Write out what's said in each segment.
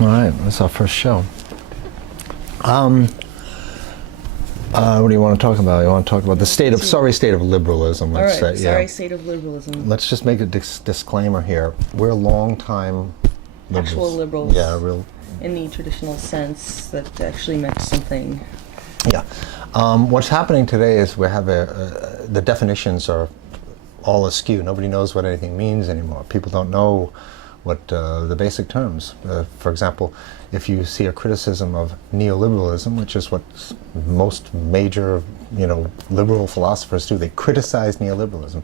All right, that's our first show. What do you want to talk about? You want to talk about the state of liberalism. All right, say, state of liberalism. Let's just make a disclaimer here. We're long-time liberals. Actual liberals. Yeah, real. In the traditional sense that actually meant something. Yeah. What's happening today is we have the definitions are all askew. Nobody knows what anything means anymore. People don't know what the basic terms. For example, if you see a criticism of neoliberalism, which is what most major, liberal philosophers do, they criticize neoliberalism.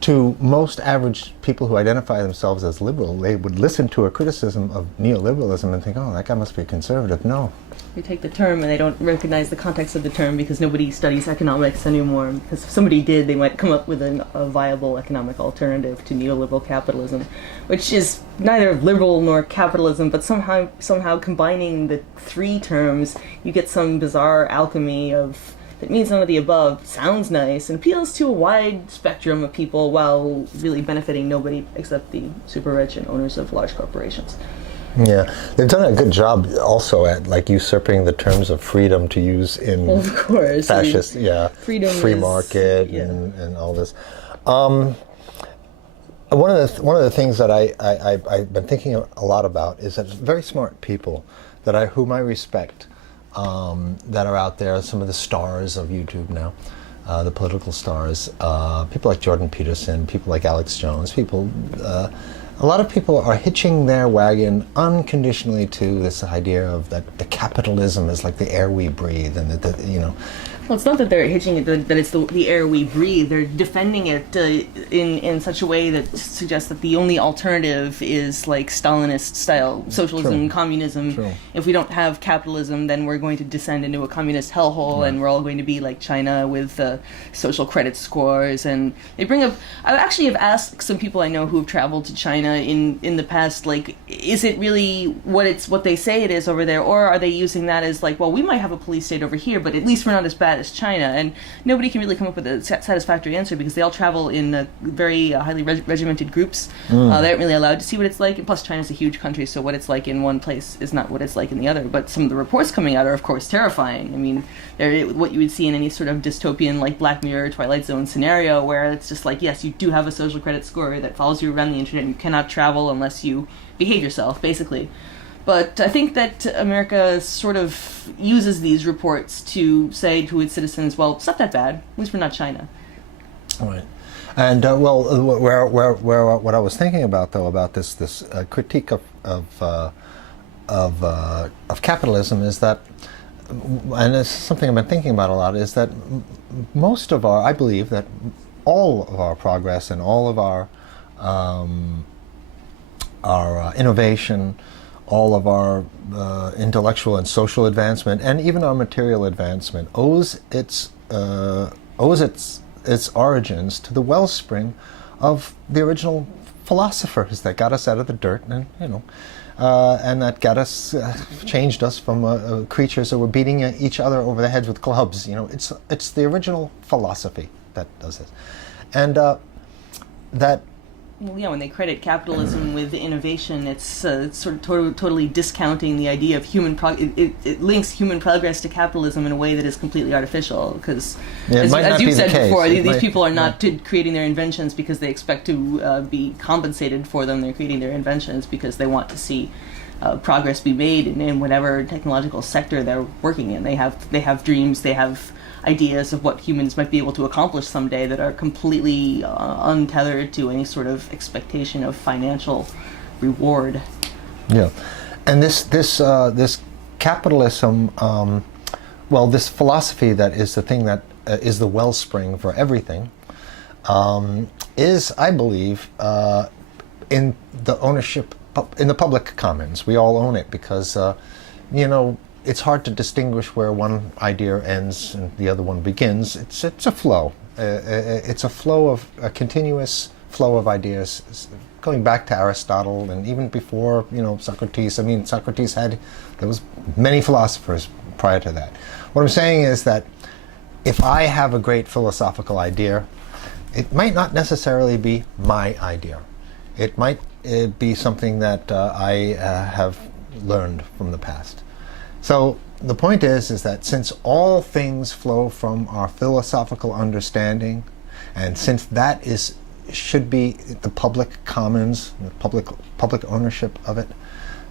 To most average people who identify themselves as liberal, they would listen to a criticism of neoliberalism and think, oh, that guy must be a conservative. No. They take the term and they don't recognize the context of the term because nobody studies economics anymore. Because if somebody did, they might come up with a viable economic alternative to neoliberal capitalism, which is neither liberal nor capitalism, but somehow combining the three terms, you get some bizarre alchemy of that means none of the above, sounds nice, and appeals to a wide spectrum of people while really benefiting nobody except the super rich and owners of large corporations. Yeah, they've done a good job also at usurping the terms of freedom to use in of course, fascist, freedom free market and all this. One of the things that I've been thinking a lot about is that very smart people whom I respect that are out there, some of the stars of YouTube now, the political stars, people like Jordan Peterson, people like Alex Jones, a lot of people are hitching their wagon unconditionally to this idea of that the capitalism is like the air we breathe, and Well, it's not that they're hitching it, that it's the air we breathe. They're defending it in such a way that suggests that the only alternative is like Stalinist-style socialism, communism. True. If we don't have capitalism, then we're going to descend into a communist hellhole, and we're all going to be like China with social credit scores. And they bring up... I actually have asked some people I know who have traveled to China in the past, like, is it really what they say it is over there, or are they using that as like, well, we might have a police state over here, but at least we're not as bad as China? And nobody can really come up with a satisfactory answer because they all travel in very highly regimented groups. They aren't really allowed to see what it's like, and plus China's a huge country, so what it's like in one place is not what it's like in the other. But some of the reports coming out are, of course, terrifying. I mean, they're what you would see in any sort of dystopian, like Black Mirror, Twilight Zone scenario, where it's just like, yes, you do have a social credit score that follows you around the internet, and you cannot travel unless you behave yourself, basically. But I think that America sort of uses these reports to say to its citizens, well, it's not that bad. At least we're not China. All right. And what I was thinking about, though, about this critique of capitalism is that, and it's something I've been thinking about a lot, is that I believe that all of our progress and all of our innovation, all of our intellectual and social advancement, and even our material advancement owes its origins to the wellspring of the original philosophers that got us out of the dirt, and and that got us, changed us from creatures that were beating each other over the heads with clubs. It's the original philosophy that does it, and that. Well, yeah, when they credit capitalism with innovation, it's sort of totally discounting the idea of human it links human progress to capitalism in a way that is completely artificial. Because, as you said before, these people are not creating their inventions because they expect to be compensated for them. They're creating their inventions because they want to see progress be made in whatever technological sector they're working in. They have dreams. They have ideas of what humans might be able to accomplish someday that are completely untethered to any sort of expectation of financial reward. Yeah, and this capitalism, this philosophy that is the thing that is the wellspring for everything, is, I believe, in the ownership in the public commons. We all own it because, it's hard to distinguish where one idea ends and the other one begins. It's a flow. It's a continuous flow of ideas, going back to Aristotle and even before, Socrates. I mean, there was many philosophers prior to that. What I'm saying is that if I have a great philosophical idea, it might not necessarily be my idea. It might be something that I have learned from the past. So the point is that since all things flow from our philosophical understanding, and since that should be the public commons, the public ownership of it,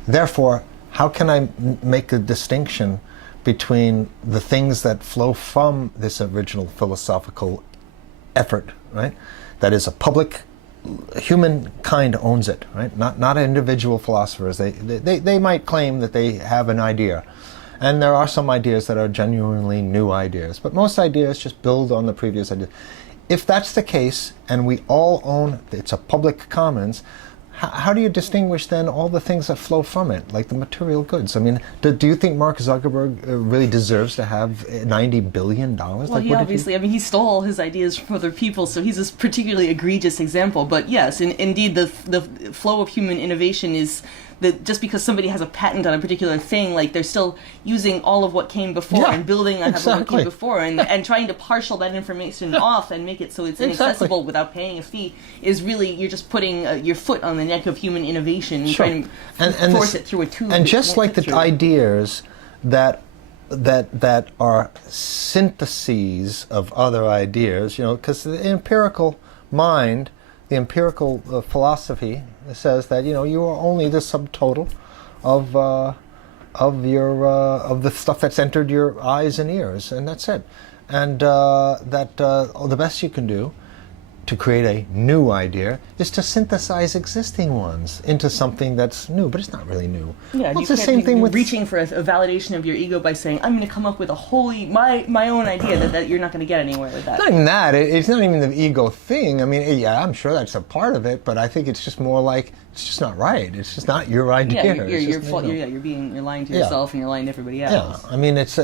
therefore, how can I make a distinction between the things that flow from this original philosophical effort, right? That is a public, humankind owns it, right? Not individual philosophers. They might claim that they have an idea. And there are some ideas that are genuinely new ideas, but most ideas just build on the previous ideas. If that's the case, and we all own, it's a public commons, how do you distinguish then all the things that flow from it, like the material goods? I mean, do you think Mark Zuckerberg really deserves to have $90 billion? Well, like, he obviously, he stole all his ideas from other people, so he's a particularly egregious example. But yes, indeed, the flow of human innovation is that just because somebody has a patent on a particular thing, like they're still using all of what came before and building on top of what came before, and trying to partial that information off and make it so it's inaccessible without paying a fee is really, you're just putting your foot on the neck of human innovation and trying to force it through a tube. And just like the ideas that are syntheses of other ideas, because the empirical mind, the empirical philosophy says that you are only the subtotal of the stuff that's entered your eyes and ears, and that's it. And the best you can do to create a new idea is to synthesize existing ones into something that's new, but it's not really new. Yeah, it's the same thing with reaching for a validation of your ego by saying, I'm going to come up with a wholly my own idea that you're not going to get anywhere with that. Not even that. It's not even the ego thing. I mean, yeah, I'm sure that's a part of it, but I think it's just more like it's just not right. It's just not your idea. Yeah, you're lying to yourself and you're lying to everybody else. Yeah, I mean, it's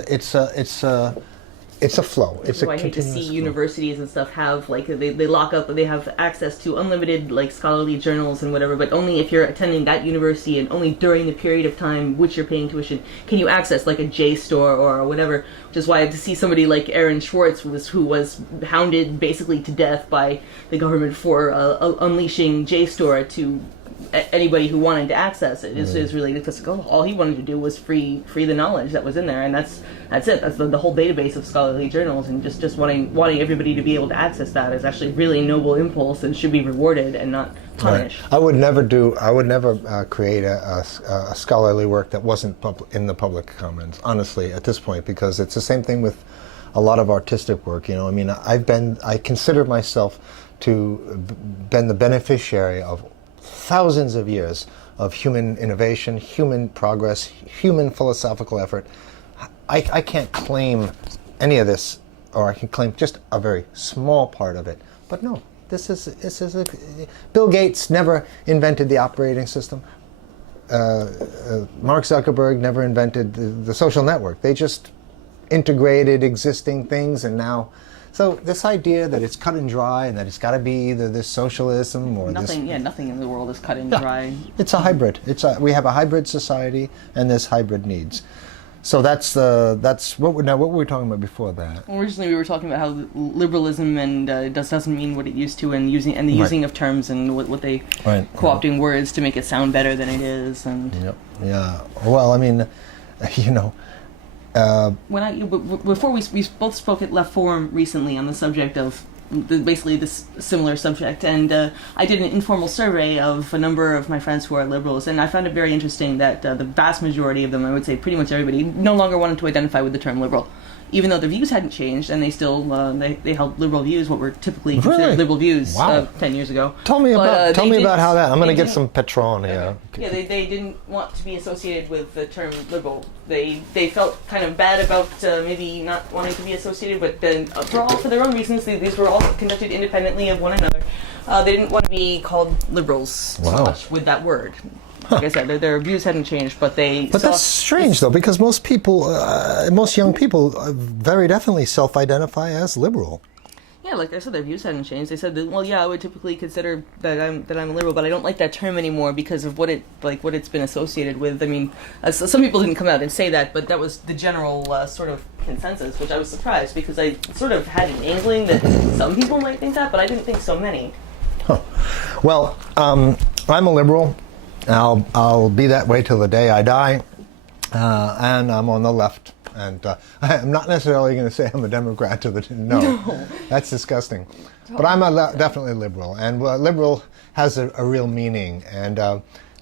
a flow. It's I hate to see universities and stuff have, like, they lock up, they have access to unlimited, like, scholarly journals and whatever, but only if you're attending that university and only during the period of time which you're paying tuition can you access, like, a JSTOR or whatever, which is why to see somebody like Aaron Schwartz, who was hounded basically to death by the government for unleashing JSTOR to anybody who wanted to access it is really, because all he wanted to do was free the knowledge that was in there, and that's it. That's the whole database of scholarly journals, and just wanting everybody to be able to access that is actually really a noble impulse and should be rewarded and not punished. Right. I would never create a scholarly work that wasn't in the public commons, honestly, at this point, because it's the same thing with a lot of artistic work. I mean, I consider myself to been the beneficiary of thousands of years of human innovation, human progress, human philosophical effort. I can't claim any of this, or I can claim just a very small part of it. But no, Bill Gates never invented the operating system. Mark Zuckerberg never invented the social network. They just integrated existing things, and now. So this idea that it's cut and dry and that it's got to be either this socialism or nothing in the world is cut and dry. It's a hybrid. We have a hybrid society, and there's hybrid needs. So that's what were we talking about before that? Well, originally we were talking about how liberalism and doesn't mean what it used to, and the using of terms and what they co-opting words to make it sound better than it is, and yeah. Well, I mean, before we both spoke at Left Forum recently on the subject of basically this similar subject, and I did an informal survey of a number of my friends who are liberals, and I found it very interesting that the vast majority of them, I would say pretty much everybody, no longer wanted to identify with the term liberal, even though their views hadn't changed, and they still they held liberal views, what were typically considered liberal views 10 years ago. Tell me about how that. I'm going to get some Patron here. Okay. Yeah, they didn't want to be associated with the term liberal. They felt kind of bad about maybe not wanting to be associated, but then for their own reasons, these were all conducted independently of one another. They didn't want to be called liberals so much with that word. Like I said, their views hadn't changed, but they. But that's strange, though, because most young people very definitely self-identify as liberal. Yeah, like I said, their views hadn't changed. They said that, well, yeah, I would typically consider that I'm a liberal, but I don't like that term anymore because of what it's been associated with. I mean, some people didn't come out and say that, but that was the general sort of consensus, which I was surprised because I sort of had an inkling that some people might think that, but I didn't think so many. Huh. Well, I'm a liberal. I'll be that way till the day I die, and I'm on the left. And I'm not necessarily going to say I'm a Democrat to the no, that's disgusting. But I'm definitely liberal, and liberal has a real meaning. And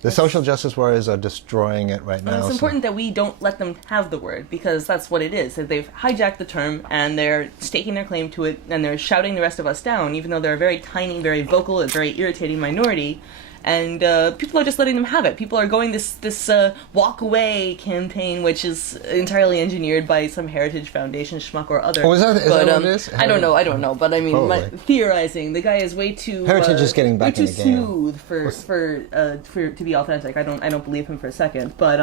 the social justice warriors are destroying it right now. It's important that we don't let them have the word, because that's what it is. That they've hijacked the term, and they're staking their claim to it, and they're shouting the rest of us down, even though they're a very tiny, very vocal, and very irritating minority. And people are just letting them have it. People are going this walk away campaign, which is entirely engineered by some Heritage Foundation schmuck or other. Oh, is that what it is? I don't know. But I mean, theorizing, the guy is way too Heritage is getting back way in too the game. smooth for to be authentic. I don't believe him for a second. But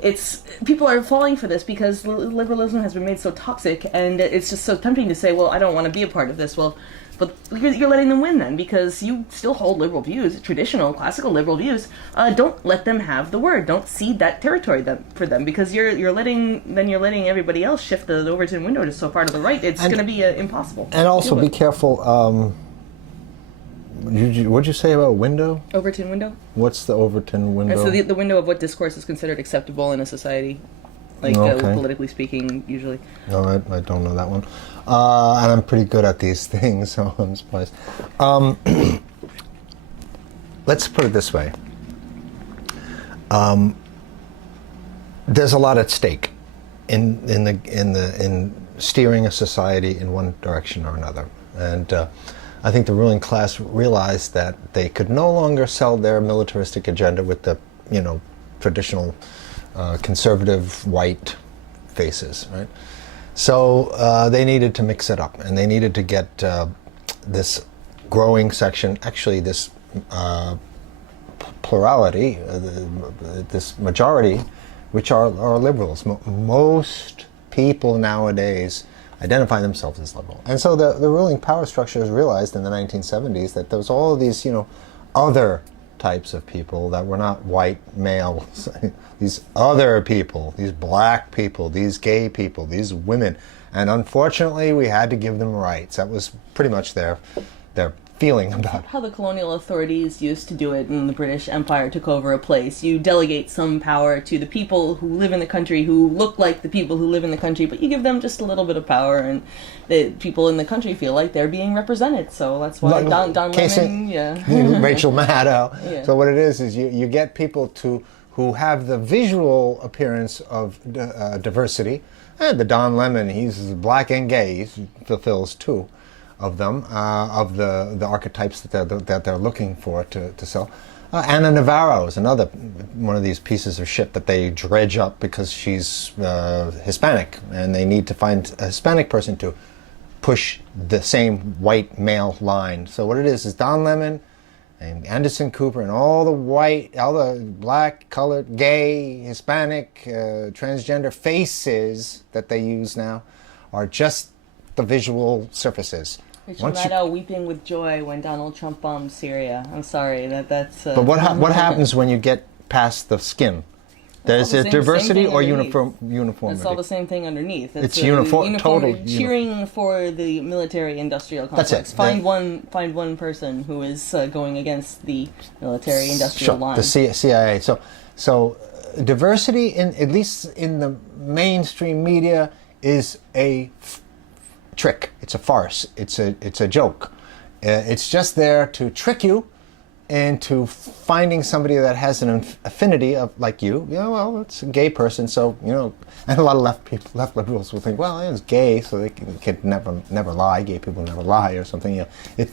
it's people are falling for this because liberalism has been made so toxic, and it's just so tempting to say, well, I don't want to be a part of this. Well. But you're letting them win then, because you still hold liberal views, traditional, classical liberal views. Don't let them have the word. Don't cede that territory for them, because you're letting everybody else shift the Overton window to so far to the right. It's going to be impossible. And also be careful. What'd you say about window? Overton window. What's the Overton window? So the window of what discourse is considered acceptable in a society. Like, politically speaking, usually. No, I don't know that one. And I'm pretty good at these things, so I'm surprised. Let's put it this way. There's a lot at stake in steering a society in one direction or another. And I think the ruling class realized that they could no longer sell their militaristic agenda with the, traditional conservative white faces, right? So they needed to mix it up, and they needed to get this growing section, actually this plurality, this majority, which are liberals. Most people nowadays identify themselves as liberal. And so the ruling power structures realized in the 1970s that there was all of these, other types of people that were not white males, these other people, these black people, these gay people, these women, and unfortunately we had to give them rights. That was pretty much their feeling about how the colonial authorities used to do it when the British Empire took over a place. You delegate some power to the people who live in the country, who look like the people who live in the country, but you give them just a little bit of power, and the people in the country feel like they're being represented. So that's why Don Lemon, Rachel Maddow. Yeah. So what it is you get people who have the visual appearance of diversity. And the Don Lemon, he's black and gay, he fulfills two of them, of the archetypes that they're looking for to sell. Anna Navarro is another one of these pieces of shit that they dredge up because she's Hispanic, and they need to find a Hispanic person to push the same white male line. So what it is Don Lemon and Anderson Cooper and all the black, colored, gay, Hispanic, transgender faces that they use now are just the visual surfaces. Rachel Maddow weeping with joy when Donald Trump bombed Syria. I'm sorry, that's... But what happens when you get past the skin? There's a diversity or uniformity? It's all the same thing underneath. It's uniform, total... Cheering for the military-industrial complex. That's it. Find one person who is going against the military-industrial line. The CIA. So diversity, at least in the mainstream media, is a trick. It's a farce. It's a joke. It's just there to trick you into finding somebody that has an affinity of like you. Well, it's a gay person, so and a lot of left liberals will think, well, it's gay, so they can never lie. Gay people never lie, or something.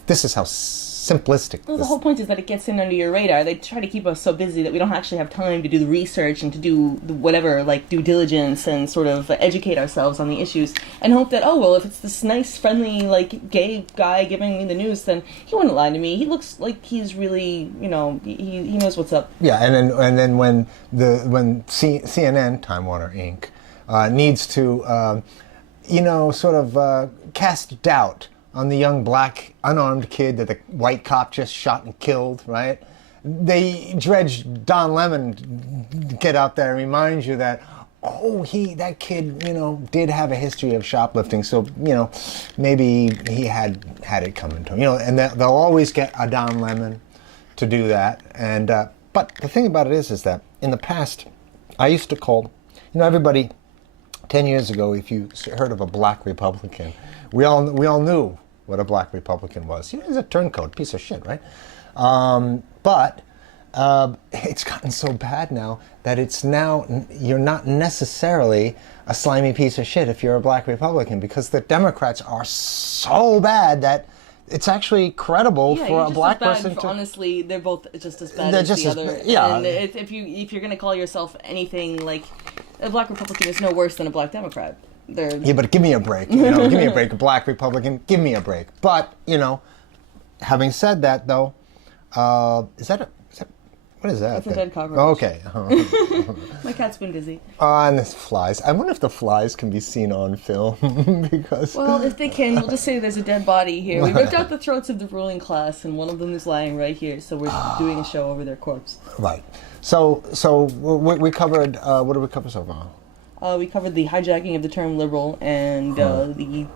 This is how simplistic. Well, the whole point is that it gets in under your radar. They try to keep us so busy that we don't actually have time to do the research and to do the whatever, like due diligence and sort of educate ourselves on the issues, and hope that, oh, well, if it's this nice, friendly, like gay guy giving me the news, then he wouldn't lie to me. He looks like he's really, he knows what's up. Yeah, and then when CNN, Time Warner Inc., needs to, sort of cast doubt on the young black unarmed kid that the white cop just shot and killed, right? They dredge Don Lemon to get out there and remind you that, that kid, did have a history of shoplifting, so, maybe he had it coming to him. And they'll always get a Don Lemon to do that. And But the thing about it is that in the past, I used to call, everybody 10 years ago, if you heard of a black Republican, we all knew what a black Republican was. He's a turncoat, piece of shit, right? But it's gotten so bad now that you're not necessarily a slimy piece of shit if you're a black Republican, because the Democrats are so bad that it's actually credible for a black person to... Honestly, they're both just as bad as the other. And if you're going to call yourself anything like... A black Republican is no worse than a black Democrat. Yeah, but give me a break. Give me a break. A black Republican, give me a break. But, having said that, though, what is that? That's a dead cockroach. Okay. My cat's been busy. And there's flies. I wonder if the flies can be seen on film, because... Well, if they can, we'll just say there's a dead body here. We ripped out the throats of the ruling class, and one of them is lying right here, so we're doing a show over their corpse. Right. So we covered, what did we cover so far? We covered the hijacking of the term liberal and the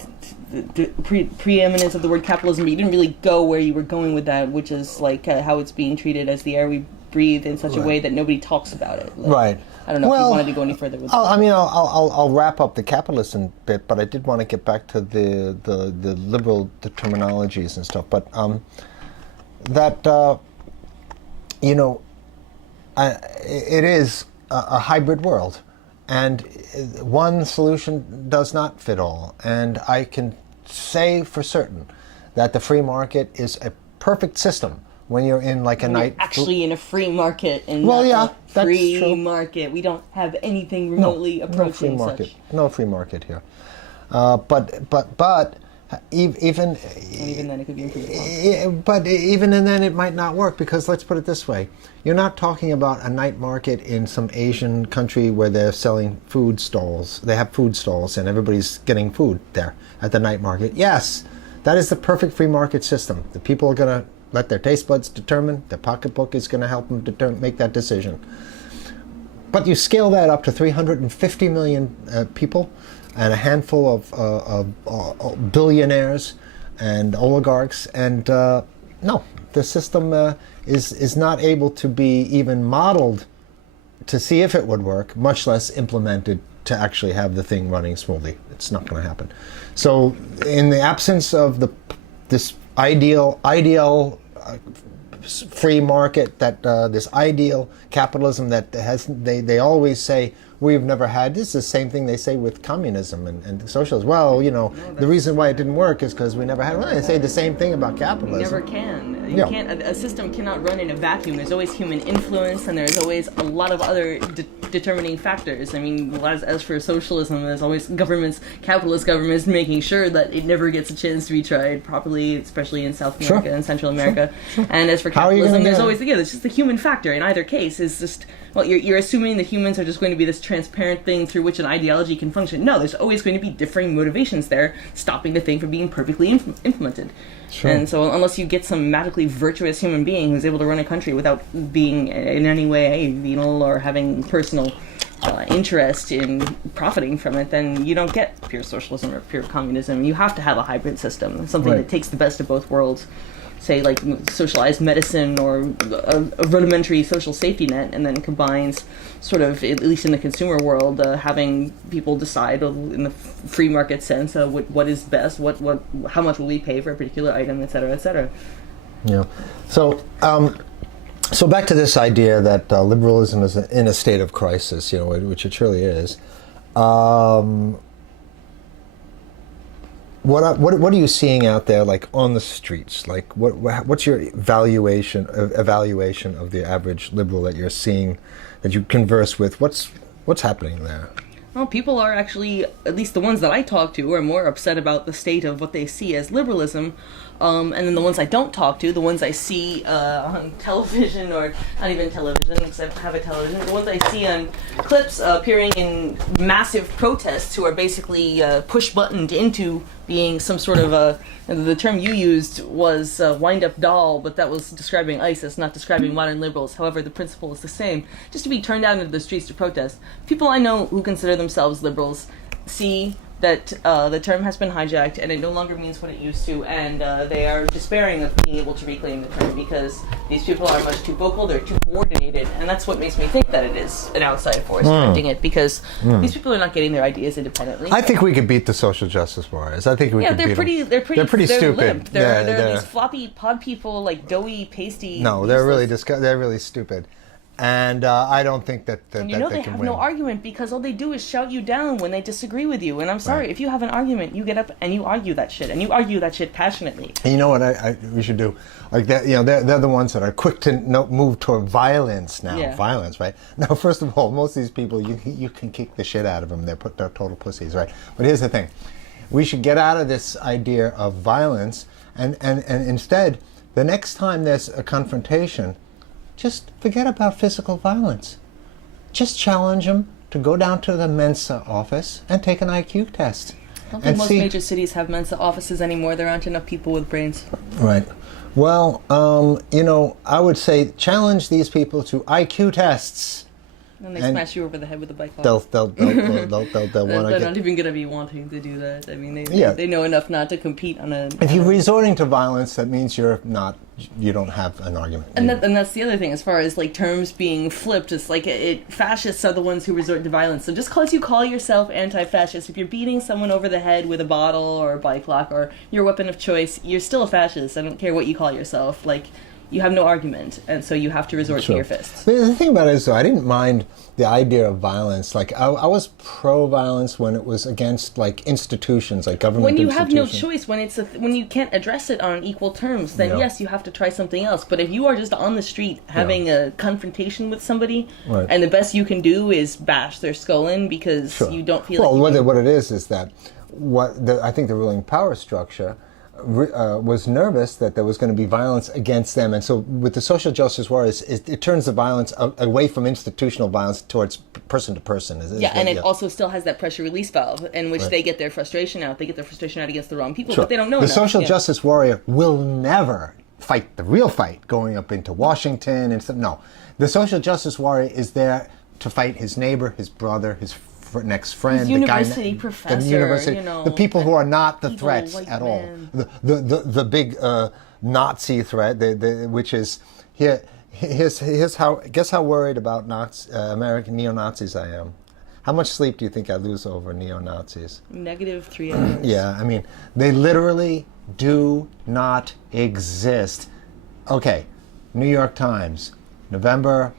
preeminence of the word capitalism, but you didn't really go where you were going with that, which is like how it's being treated as the air we breathe in such a way that nobody talks about it. Right. I don't know if you wanted to go any further with that. I'll wrap up the capitalism bit, but I did want to get back to the liberal terminologies and stuff. But it is a hybrid world, and one solution does not fit all. And I can say for certain that the free market is a perfect system when you're in like a night... Actually in a free market and that's free true. Market. We don't have anything remotely approaching such. No free market here. Even then it could be improved. But even then it might not work, because let's put it this way. You're not talking about a night market in some Asian country where they're selling food stalls. They have food stalls and everybody's getting food there at the night market. Yes, that is the perfect free market system. The people are going to let their taste buds determine. Their pocketbook is going to help them make that decision. But you scale that up to 350 million people, and a handful of billionaires and oligarchs, and no, the system is not able to be even modeled to see if it would work, much less implemented to actually have the thing running smoothly. It's not going to happen. So, in the absence of this ideal free market, that this ideal capitalism that they always say we've never had. This is the same thing they say with communism and socialism. Well, the reason why it didn't work is because we never had. Well, they say the same thing about capitalism. You never can. You can't. A system cannot run in a vacuum. There's always human influence, and there's always a lot of other determining factors. I mean, as for socialism, there's always capitalist governments, making sure that it never gets a chance to be tried properly, especially in South America and Central America. Sure. And as for capitalism, there's always it's just the human factor. In either case, is just you're assuming the humans are just going to be this transparent thing through which an ideology can function. No, there's always going to be differing motivations there, stopping the thing from being perfectly implemented. Sure. And so unless you get some magically virtuous human being who's able to run a country without being in any way venal or having personal interest in profiting from it, then you don't get pure socialism or pure communism. You have to have a hybrid system, something that takes the best of both worlds. Say like socialized medicine or a rudimentary social safety net, and then combines sort of, at least in the consumer world, having people decide in the free market sense what is best, how much will we pay for a particular item, et cetera, et cetera. Yeah. So back to this idea that liberalism is in a state of crisis, which it truly is. What are you seeing out there, like on the streets? Like what's your evaluation of the average liberal that you're seeing, that you converse with? What's happening there? Well, people are actually, at least the ones that I talk to, are more upset about the state of what they see as liberalism. And then the ones I don't talk to, the ones I see on television, or not even television, because I have a television, the ones I see on clips appearing in massive protests, who are basically push-buttoned into being some sort of the term you used was wind-up doll, but that was describing ISIS, not describing modern liberals. However, the principle is the same. Just to be turned out into the streets to protest. People I know who consider themselves liberals see that the term has been hijacked and it no longer means what it used to, and they are despairing of being able to reclaim the term because these people are much too vocal, they're too coordinated, and that's what makes me think that it is an outside force directing it, because these people are not getting their ideas independently. I think we could beat the social justice warriors. I think we could beat them. They're pretty stupid. Limp. They're these floppy pod people, like doughy, pasty. No, they're really they're really stupid. And I don't think that and they have can win. no argument because all they do is shout you down when they disagree with you. And I'm sorry, if you have an argument, you get up and you argue that shit, and you argue that shit passionately. And you know what we should do? Like that, they're the ones that are quick to move toward violence now. Yeah. Violence, right? Now, first of all, most of these people, you can kick the shit out of them. They're total pussies, right? But here's the thing: we should get out of this idea of violence, and instead, the next time there's a confrontation, just forget about physical violence. Just challenge them to go down to the Mensa office and take an IQ test. I don't think most major cities have Mensa offices anymore. There aren't enough people with brains. Right. Well, I would say challenge these people to IQ tests. And they smash you over the head with a bike. They'll want to They're not even going to be wanting to do that. I mean, they know enough not to compete on a... If you're resorting to violence, that means you don't have an argument. And that's the other thing, as far as like terms being flipped, it's like fascists are the ones who resort to violence. So just because you call yourself anti-fascist, if you're beating someone over the head with a bottle or a bike lock or your weapon of choice, you're still a fascist. I don't care what you call yourself. Like, you have no argument, and so you have to resort to your fists. The thing about it is, though, I didn't mind the idea of violence. Like, I was pro-violence when it was against, like, institutions, like government institutions. When you have no choice, when you can't address it on equal terms, then yes, you have to try something else. But if you are just on the street having a confrontation with somebody, and the best you can do is bash their skull in because you don't feel what it is that I think the ruling power structure was nervous that there was going to be violence against them, and so with the social justice warriors, it turns the violence away from institutional violence towards person to person. It also still has that pressure release valve in which they get their frustration out. They get their frustration out against the wrong people, but they don't know. The social justice warrior will never fight the real fight, going up into Washington and stuff. No, the social justice warrior is there to fight his neighbor, his brother, his next friend, his university professor, the people who are not the threats at all. The big Nazi threat, which is here's how. Guess how worried about American neo-Nazis I am. How much sleep do you think I lose over neo-Nazis? -3 hours. Yeah, I mean, they literally do not exist. Okay, New York Times, November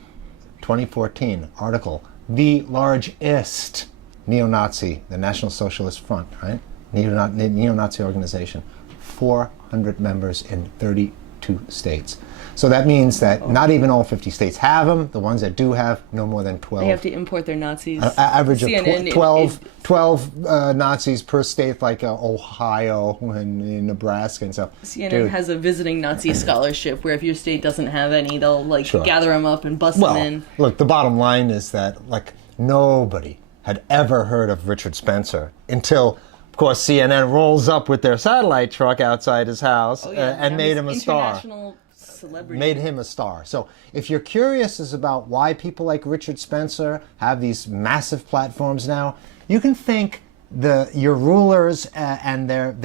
2014 article. The largest neo-Nazi, the National Socialist Front, right? Neo-Nazi organization, 400 members in 32 states. So that means that not even all 50 states have them. The ones that do have, no more than 12. They have to import their Nazis. Average of 12 Nazis per state, like Ohio and Nebraska and stuff. CNN has a visiting Nazi scholarship where if your state doesn't have any, they'll gather them up and bust them in. Look, the bottom line is that nobody had ever heard of Richard Spencer until, of course, CNN rolls up with their satellite truck outside his house and made him a star. Celebrity. Made him a star. So if you're curious about why people like Richard Spencer have these massive platforms now, you can thank your rulers and their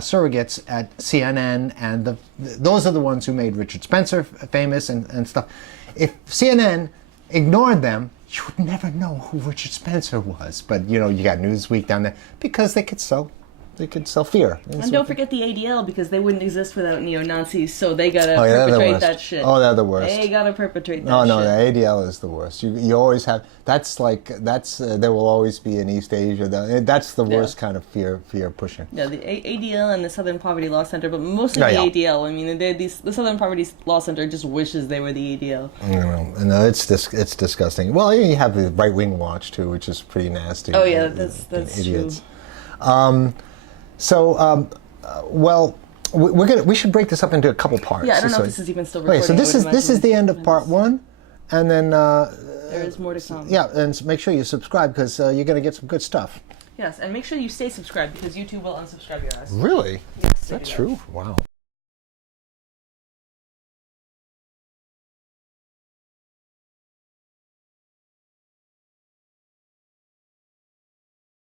surrogates at CNN, and those are the ones who made Richard Spencer famous and stuff. If CNN ignored them, you would never know who Richard Spencer was. But you got Newsweek down there because they could sell fear. And don't forget the ADL, because they wouldn't exist without neo-Nazis, so they gotta perpetrate that shit. Oh, they're the worst. They gotta perpetrate that shit. No, the ADL is the worst. You always have, there will always be in East Asia, that's the worst kind of fear pushing. Yeah, the ADL and the Southern Poverty Law Center, but mostly the ADL. I mean, the Southern Poverty Law Center just wishes they were the ADL. No, it's disgusting. Well, you have the Right Wing Watch, too, which is pretty nasty. Oh, yeah, that's idiots. True. We should break this up into a couple parts. Yeah, I don't know if this is even still recording. Okay, so this is the end of part 1, and then there is more to come. Yeah, and make sure you subscribe, because you're going to get some good stuff. Yes, and make sure you stay subscribed, because YouTube will unsubscribe your ass. Really? Yes, that's true. Wow.